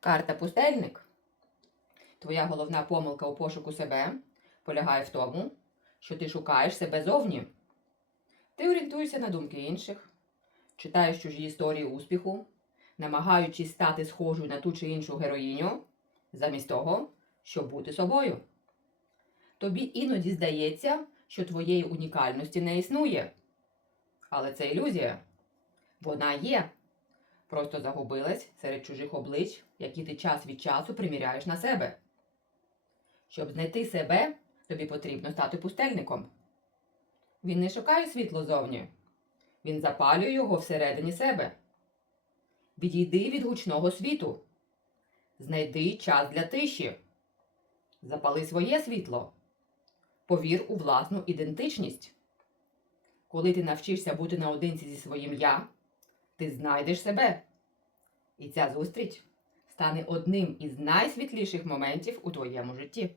Карта пустельник. Твоя головна помилка у пошуку себе полягає в тому, що ти шукаєш себе зовні. Ти орієнтуєшся на думки інших, читаєш чужі історії успіху, намагаючись стати схожою на ту чи іншу героїню, замість того, щоб бути собою. Тобі іноді здається, що твоєї унікальності не існує. Але це ілюзія. Вона є. Просто загубилась серед чужих облич, які ти час від часу приміряєш на себе. Щоб знайти себе, тобі потрібно стати пустельником. Він не шукає світло зовні. Він запалює його всередині себе. Відійди від гучного світу. Знайди час для тиші. Запали своє світло. Повір у власну ідентичність. Коли ти навчишся бути наодинці зі своїм я, ти знайдеш себе. І ця зустріч стане одним із найсвітліших моментів у твоєму житті.